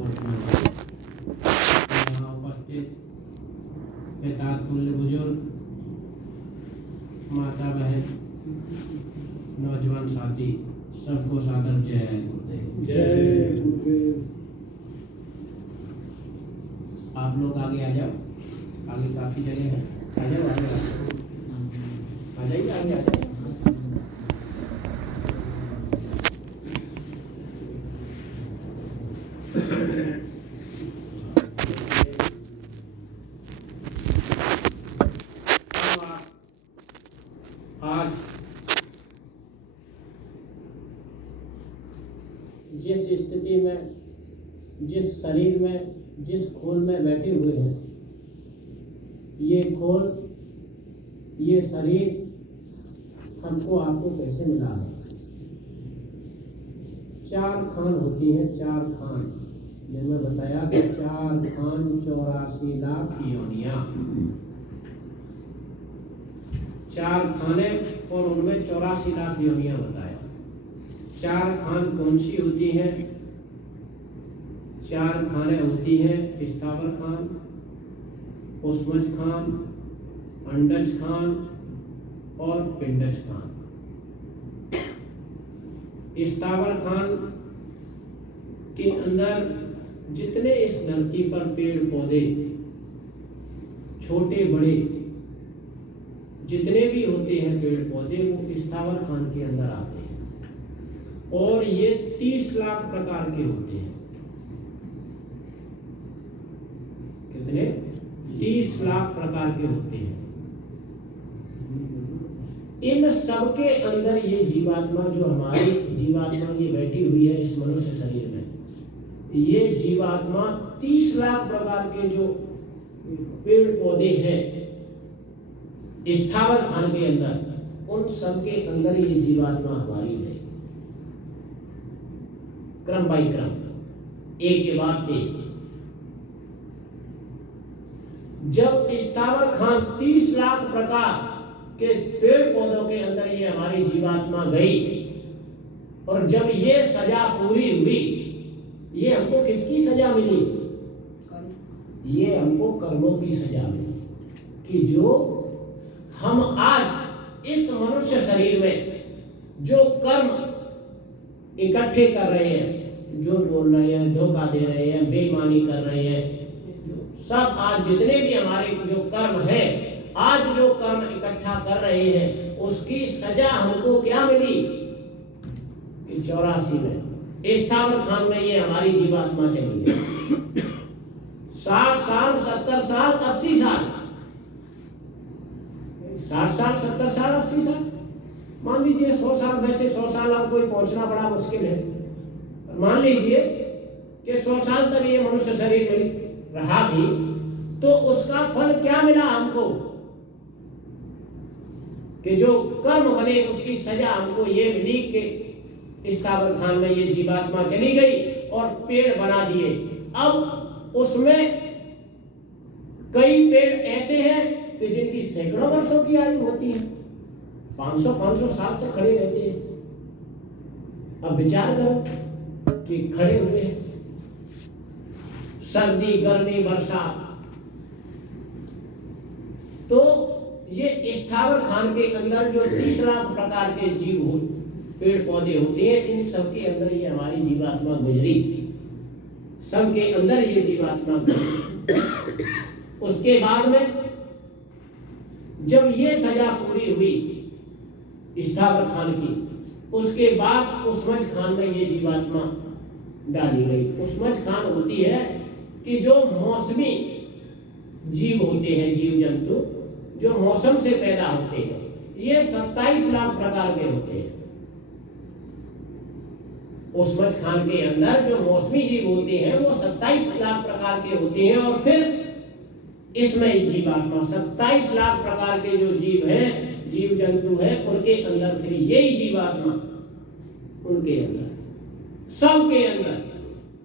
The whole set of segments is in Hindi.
पोस्टमैन। यहाँ उपस्थित तात्पुल्य बुजुर्ग, माता बहन, नौजवान साथी, सबको सादर जय गुरुदेव। जय गुरुदेव। आप लोग आगे आ जाओ, आगे काफी जगह है, आ जाओ आगे आ जाइए, आगे आ जाओ। आज जिस स्थिति में, जिस शरीर में, जिस खोल में बैठे हुए हैं, ये खोल, ये शरीर हमको आपको कैसे मिला है? 4 खान होती हैं, 4 खान, जिनमें बताया कि 4 खान 84 लाख योनियां, 4 खाने और उनमें 84 लाख योनियां बताया। 4 खान कौन सी होती हैं? 4 खाने होती हैं स्थावर खान, उष्मज खान, अंडज खान और पिंडज खान। स्थावर खान के अंदर जितने इस धरती पर पेड़ पौधे, छोटे बड़े जितने भी होते हैं पेड़ पौधे, वो स्थावर खान के अंदर आते हैं और ये 30 लाख प्रकार के होते हैं। कितने? 30 लाख प्रकार के होते हैं। इन सब के अंदर ये जीवात्मा, जो हमारी जीवात्मा ये बैठी हुई है इस मनुष्य शरीर में, ये जीवात्मा 30 लाख प्रकार के जो पेड़ पौधे हैं स्थावर खान के अंदर, उन सब के अंदर ये जीवात्मा हमारी है, क्रम बाई क्रम, एक के बाद एक। जब स्थावर खान 30 लाख प्रकार के पेड़ पौधों के अंदर ये हमारी जीवात्मा गई, और जब ये सजा पूरी हुई, ये हमको किसकी सजा मिली? ये हमको कर्मों की सजा मिली, कि जो हम आज इस मनुष्य शरीर में जो कर्म इकट्ठे कर रहे हैं, जो बोल रहे हैं, धोखा दे रहे हैं, बेईमानी कर रहे हैं, सब आज जितने भी हमारे जो कर्म है, आज जो कर्म इकट्ठा कर रहे हैं, उसकी सजा हमको क्या मिली? कि 84 में स्थावर खान में ये हमारी जीवात्मा चली गई। 60 साल, 70 साल, 80 साल, 60 साल, 70 साल, 80 साल, मान लीजिए 100 साल, वैसे 100 साल हमको पहुंचना बड़ा मुश्किल है, मान लीजिए कि 100 साल तक ये मनुष्य शरीर में रहा भी, तो उसका फल क्या मिला हमको? कि जो कर्म बने उसकी सजा हमको ये मिली कि स्थावर खान में ये जीवात्मा चली गई और पेड़ बना दिए। अब उसमें कई पेड़ ऐसे हैं कि जिनकी सैकड़ों वर्षों की आयु होती है, 500 साल तक खड़े रहते हैं। अब विचार करो कि खड़े हुए हैं, सर्दी, गर्मी, वर्षा, तो ये स्थावर खान के अंदर जो 30 लाख प्रकार के जीव हो, पेड़ पौधे होते हैं, इन सब के अंदर ये हमारी जीवात्मा गुजरी, सब के अंदर ये जीवात्मा गुजरी। उसके बाद में जब ये सजा पूरी हुई स्थावर खान की, उसके बाद उष्मज खान में ये जीवात्मा डाली गई। उष्मज खान होती है कि जो मौसमी जीव होते हैं, जीव जंतु जो मौसम से पैदा होते हैं, ये 27 लाख प्रकार के होते हैं। उष्मज खान के अंदर जो मौसमी जीव होते हैं वो 27 लाख प्रकार के होते हैं, और फिर इसमें जीवात्मा 27 लाख प्रकार के जो जीव हैं, जीव जंतु हैं, उनके अंदर फिर यही जीवात्मा, उनके अंदर, सबके अंदर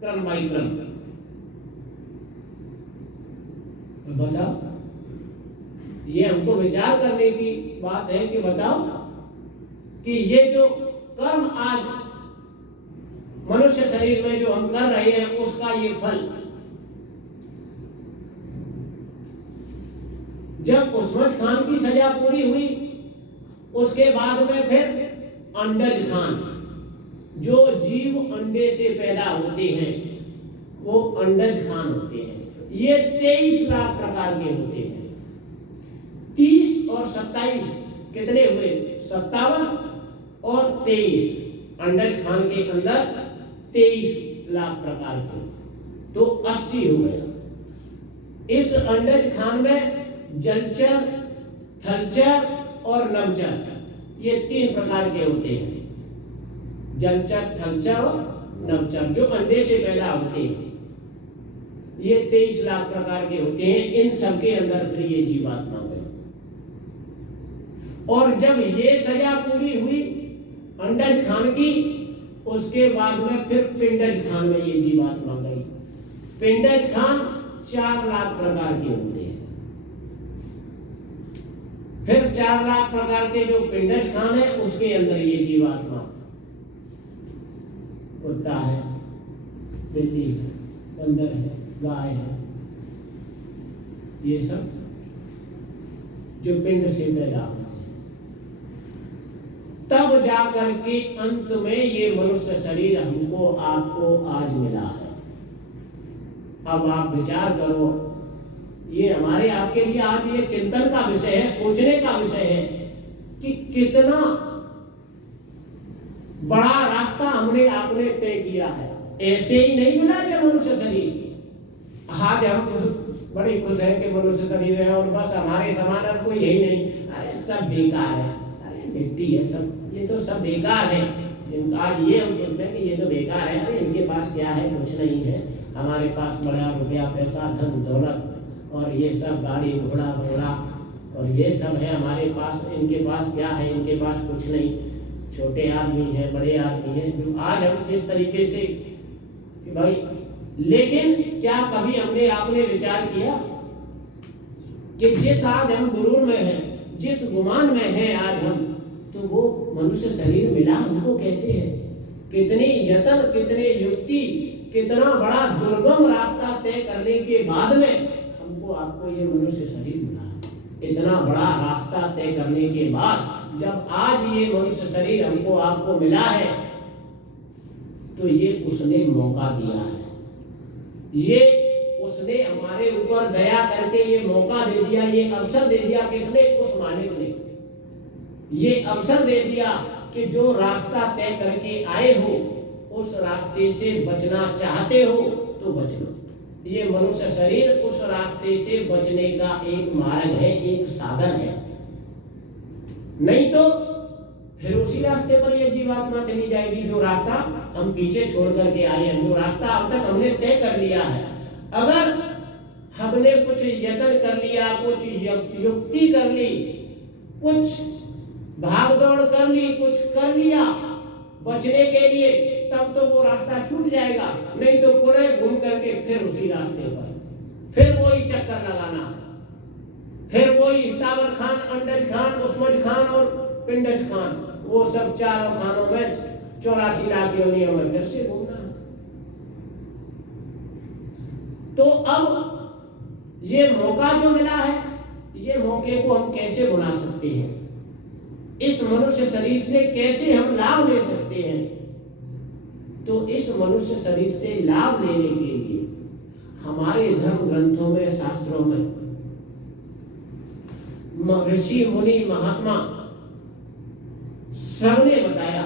क्रम बाई क्रम। बताओ, ये हमको विचार करने की बात है कि बताओ कि ये जो कर्म आज मनुष्य शरीर में जो हम कर रहे हैं उसका ये फल। जब उसमज खान की सजा पूरी हुई उसके बाद में फिर अंडज खान, जो जीव अंडे से पैदा होते हैं वो अंडज खान होते हैं। ये 23 लाख प्रकार के होते हैं। 30 और 27 कितने हुए? 57 और 23। अंडज खान के अंदर 23 लाख प्रकार के, तो 80 हो गया। इस अंडज खान में जलचर, थलचर और नभचर, ये 3 प्रकार के होते हैं। जलचर, थलचर और नभचर जो अंडे से पैदा होते हैं, ये 23 लाख प्रकार के होते हैं। इन सबके अंदर फिर ये जीवात्मा गए। और जब ये सजा पूरी हुई अंडज खान की, उसके बाद में फिर पिंडज खान में ये जीवात्मा गई। पिंडज खान 4 लाख प्रकार के होते हैं। फिर 4 लाख प्रकार के जो पिंडज खान है उसके अंदर ये जीवात्मा, कुत्ता है, बिल्ली है, बंदर है, गाय है, ये सब जो पिंड से पैदा होते हैं। तब जाकर के अंत में ये मनुष्य शरीर हमको आपको आज मिला है। अब आप विचार करो, ये हमारे आपके लिए आज ये चिंतन का विषय है, सोचने का विषय है कि कितना बड़ा रास्ता हमने आपने तय किया है। ऐसे ही नहीं मिला ये मनुष्य शरीर। आज हम बड़े खुश हैं कि मनुष्य शरीर है और बस हमारे समान अब कोई यही नहीं। अरे सब बेकार है, अरे मिट्टी है सब, ये तो सब बेकार है। आज ये हम सोचते हैं कि ये तो बेकार है, अरे इनके पास क्या है, कुछ नहीं है। हमारे पास बड़ा रुपया पैसा धन दौलत और ये सब गाड़ी घोड़ा बंगला और ये सब है हमारे पास, इनके पास क्या है, इनके पास कुछ नहीं। छोटे आदमी हैं, बड़े आदमी हैं, जो आज हम जिस तरीके से कि भाई, लेकिन क्या कभी हमने आपने विचार किया कि जिस आज हम गुरूर में हैं, जिस गुमान में हैं आज हम, तो वो मनुष्य शरीर मिला हमको कैसे है? कितनी यत्न, कितने युक्ति, कितना बड़ा दुर्गम रास्ता तय करने के बाद में हमको आपको ये मनुष्य शरीर मिला। इतना बड़ा रास्ता तय करने के बाद जब आज ये मनुष्य शरीर हमको आपको मिला है, तो ये उसने मौका दिया है। ये उसने हमारे ऊपर दया करके ये मौका दे दिया, ये अवसर दे दिया। किसने? उस मालिक ने ये अवसर दे दिया कि जो रास्ता तय करके आए हो उस रास्ते से बचना चाहते हो तो बच लो। ये मनुष्य शरीर उस रास्ते से बचने का एक मार्ग है, एक साधन है। नहीं तो फिर उसी रास्ते पर ये जीवात्मा चली जाएगी जो रास्ता हम पीछे छोड़ करके आए हैं, जो रास्ता अब तक हमने तय कर लिया है। अगर हमने कुछ यत्न कर लिया, कुछ युक्ति कर ली, कुछ भाग दौड़ कर ली, कुछ कर लिया बचने के लिए, तब तो वो रास्ता छूट जाएगा। नहीं तो पुनः घूम करके फिर उसी रास्ते पर फिर वही चक्कर लगाना है। फिर वही स्थावर खान, अंडज खान, उसमज खान और पिंडज खान, वो सब चारों खानों में 84 लाख योनियों में फिर से घूमना है। तो अब ये मौका जो मिला है, ये मौके को हम कैसे बुला सकते हैं? इस मनुष्य शरीर से कैसे हम लाभ ले सकते हैं? तो इस मनुष्य शरीर से लाभ लेने के लिए हमारे धर्म ग्रंथों में, शास्त्रों में ऋषि मुनि महात्मा सबने बताया।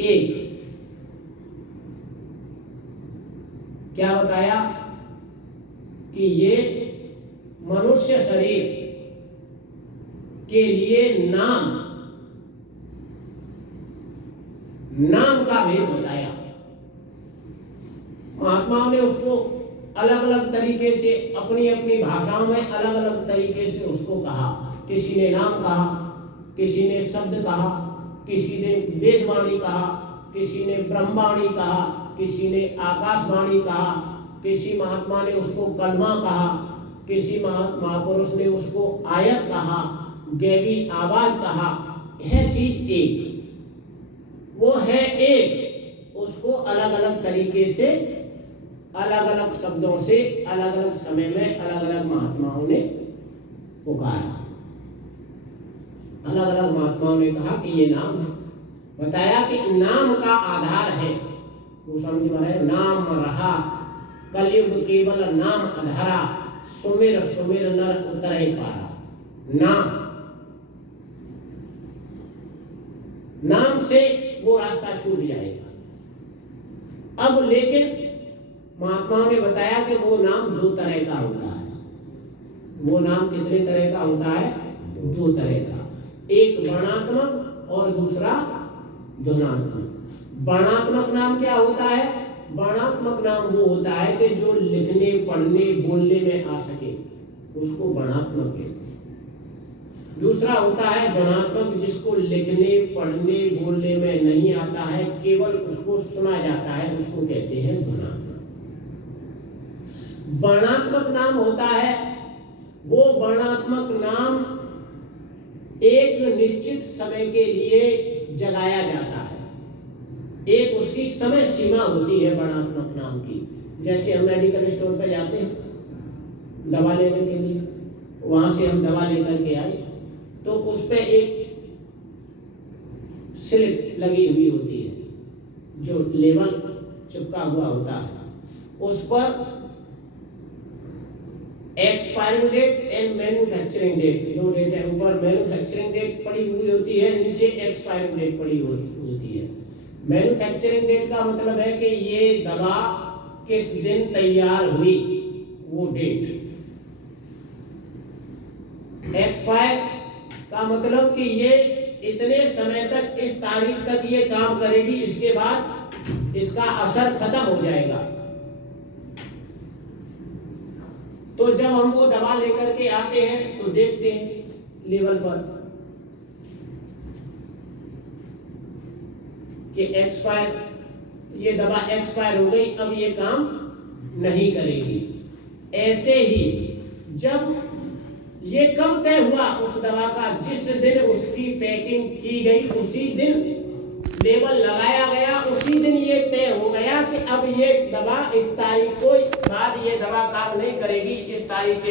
एक क्या बताया कि ये मनुष्य शरीर के लिए नाम का भेद बताया। महात्माओं ने उसको अलग अलग तरीके से अपनी अपनी भाषाओं में अलग अलग तरीके से उसको कहा। किसी ने नाम कहा, किसी ने शब्द कहा, किसी ने वेदवाणी कहा, किसी ने ब्रह्मवाणी कहा, किसी ने आकाशवाणी कहा, किसी महात्मा ने उसको कलमा कहा, किसी महापुरुष ने उसको आयत कहा, गैवी आवाज कहा। यह चीज एक। वो है एक, उसको अलग अलग तरीके से, अलग अलग शब्दों से, अलग अलग समय में अलग अलग महात्माओं ने पुकारा। अलग अलग महात्माओं ने कहा कि ये नाम है, बताया कि नाम का आधार है। वो समझ में आया, नाम रहा कलयुग केवल नाम आधारा, सुमिर सुमिर नर उतरे पारा। नाम से वो रास्ता छूट जाएगा। अब लेकिन महात्माओं ने बताया कि वो नाम दो तरह का होता है। वो नाम कितने तरह का होता है? दो तरह का, एक वर्णात्मक और दूसरा ध्वनात्मक। वर्णात्मक नाम क्या होता है? वर्णात्मक नाम वो होता है कि जो लिखने पढ़ने बोलने में आ सके, उसको वर्णात्मक कहते हैं। दूसरा होता है ध्वनात्मक, जिसको लिखने पढ़ने बोलने में नहीं आता है, केवल उसको सुना जाता है, उसको कहते हैं ध्वनात्मक। वर्णात्मक नाम होता है वो वर्णात्मक नाम एक निश्चित समय के लिए जगाया जाता है, एक उसकी समय सीमा होती है वर्णात्मक नाम की। जैसे हम मेडिकल स्टोर पे जाते हैं दवा लेने के लिए, वहां से हम दवा लेकर के आए तो उस पे एक स्लिप लगी हुई होती है, जो लेबल चिपका हुआ होता है, उस पर expiring date and manufacturing date, दो डेट है। ऊपर मैन्युफैक्चरिंग डेट पड़ी हुई होती है, नीचे एक्सपायरिंग डेट पड़ी होती है। मैन्युफैक्चरिंग डेट का मतलब है कि ये दवा किस दिन तैयार हुई, वो डेट। एक्सपायर का मतलब कि ये इतने समय तक, इस तारीख तक ये काम करेगी, इसके बाद इसका असर खत्म हो जाएगा। तो जब हम वो दवा लेकर के आते हैं तो देखते हैं लेवल पर कि एक्सपायर, ये दवा एक्सपायर हो गई, अब ये काम नहीं करेगी। ऐसे ही जब ये कब तय हुआ उस दवा का, जिस दिन उसकी पैकिंग की गई उसी दिन लेबल लगाया गया, उसी दिन ये तय हो गया कि अब ये दवा इस तारीख को बाद ये दवा काम नहीं करेगी, इस तारीख के